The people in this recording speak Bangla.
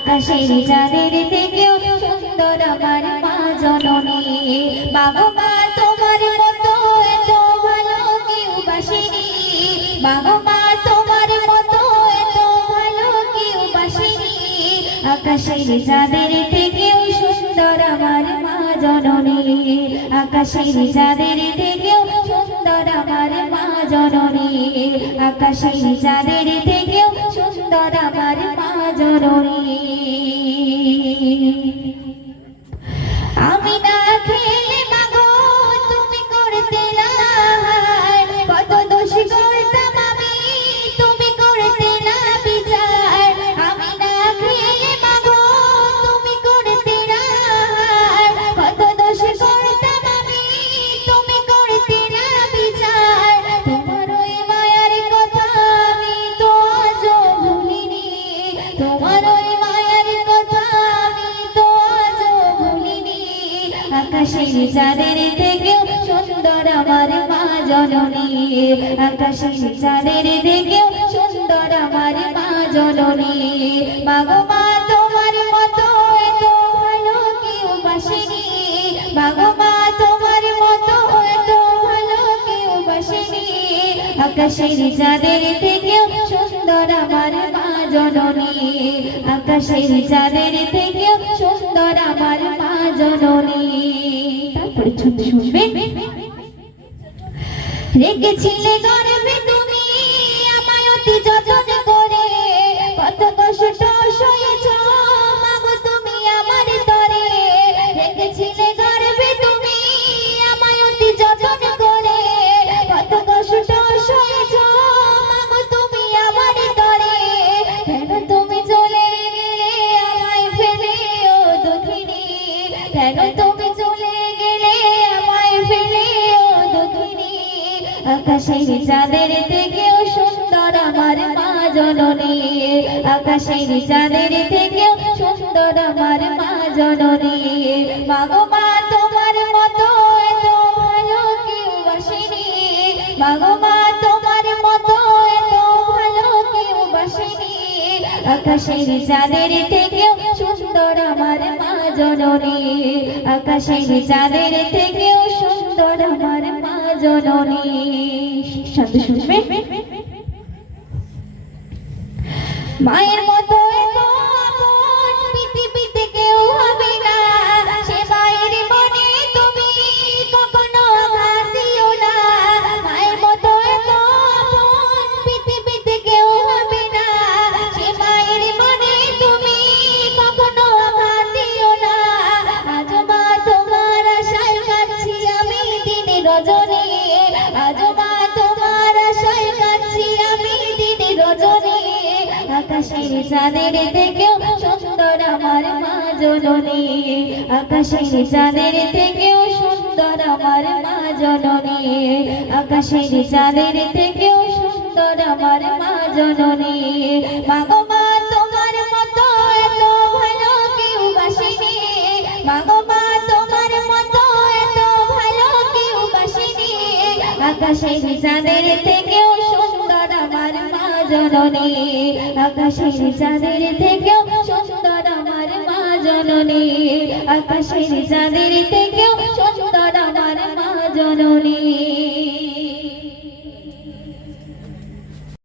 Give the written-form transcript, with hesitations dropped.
আকাশের চাঁদের থেকেও সুন্দর আমার মা জননী। মাগো মা তোমার মতো এত ভালো কেউ বাসেনি, মাগো মা তোমার মতো এত ভালো কেউ বাসেনি। আকাশের চাঁদের থেকেও সুন্দর আমার মা জননী, আকাশের চাঁদের থেকেও সুন্দর আমার মা জননী, আকাশের চাঁদের থেকেও সুন্দর আমার মা জননী। আমি না খেলে মাগো তুমি করতে না, কত দোষ করতাম আমি তুমি করতে না বিচার। আমি না খেলে মাগো তুমি করতে না, কত দোষ করতাম আমি তুমি করতে না বিচার। তোমার ওই মায়ার কথা আমি তো আজও ভুলিনি, তোমার ওই মায়ার কথা আমি তো আজও ভুলিনি। আকাশের চাঁদের থেকেও সুন্দর আমার মা জননী, আকাশের চাঁদের থেকেও সুন্দর আমার মা জননী। মাগো মা তোমার মতো এত ভালো কেউ বাসেনি, মাগো মা তোমার মতো এত ভালো কেউ বাসেনি। আকাশের চাঁদের থেকেও সুন্দর আমার মা জননী, আকাশের চাঁদের থেকেও সুন্দর আমার মা জননী। তারপরে ছন্দ শুনবে। রেখেছিলে গর্ভে তুমি আমায় অতি যত্ন করে, কত কষ্ট সয়েছ মাগো তুমি আমার তরে। রেখেছিলে গর্ভে তুমি আমায় অতি যত্ন করে, কত কষ্ট সয়েছ মাগো তুমি আমার তরে। কেন তুমি চলে গেলে আমায় ফেলে ও দুঃখিনী, কেন তুমি চলে গেলে আমায় ফেলে ও দুঃখিনী। আকাশের চাঁদের থেকেও সুন্দর আমার মা জননী, আকাশের চাঁদের থেকেও সুন্দর আমার মা জননী। মাগো মা তোমার মতো এত ভালো কেউ বাসেনি, মাগো মা তোমার মতো এত ভালো কেউ বাসেনি। আকাশের চাঁদের থেকেও সুন্দর আমার মা জননী, আকাশের চাঁদের থেকেও সুন্দর আমার মা জননী। শব্দ শুনবে। মায়ের মতো এত আপন পৃথিবীতে কেউ হবে না, সে মায়ের মনে তুমি কখনো আঘাত দিও না। মায়ের মতো এত আপন পৃথিবীতে কেউ হবে না, সে মায়ের মনে তুমি কখনো আঘাত দিও না। আজ মা তোমার আশায় কাঁদছি আমি দিনে রজনী, আজ মা তোমার আশায় কাঁদছি আমি দিনে রজনী। আকাশের চাঁদের থেকেও সুন্দর আমার মা জননী, আকাশের চাঁদের থেকেও সুন্দর আমার মা জননী, আকাশের চাঁদের থেকেও সুন্দর আমার মা জননী। মাগো মা তোমার মতো এত ভালো কেউ বাসেনি, মাগো মা তোমার মতো এত ভালো কেউ বাসেনি। আকাশের চাঁদের থেকেও সুন্দর আমার মা জননী, আকাশের চাঁদের থেকেও সুন্দর আমার মা জননী, আকাশের চাঁদের থেকেও সুন্দর আমার মা জননী।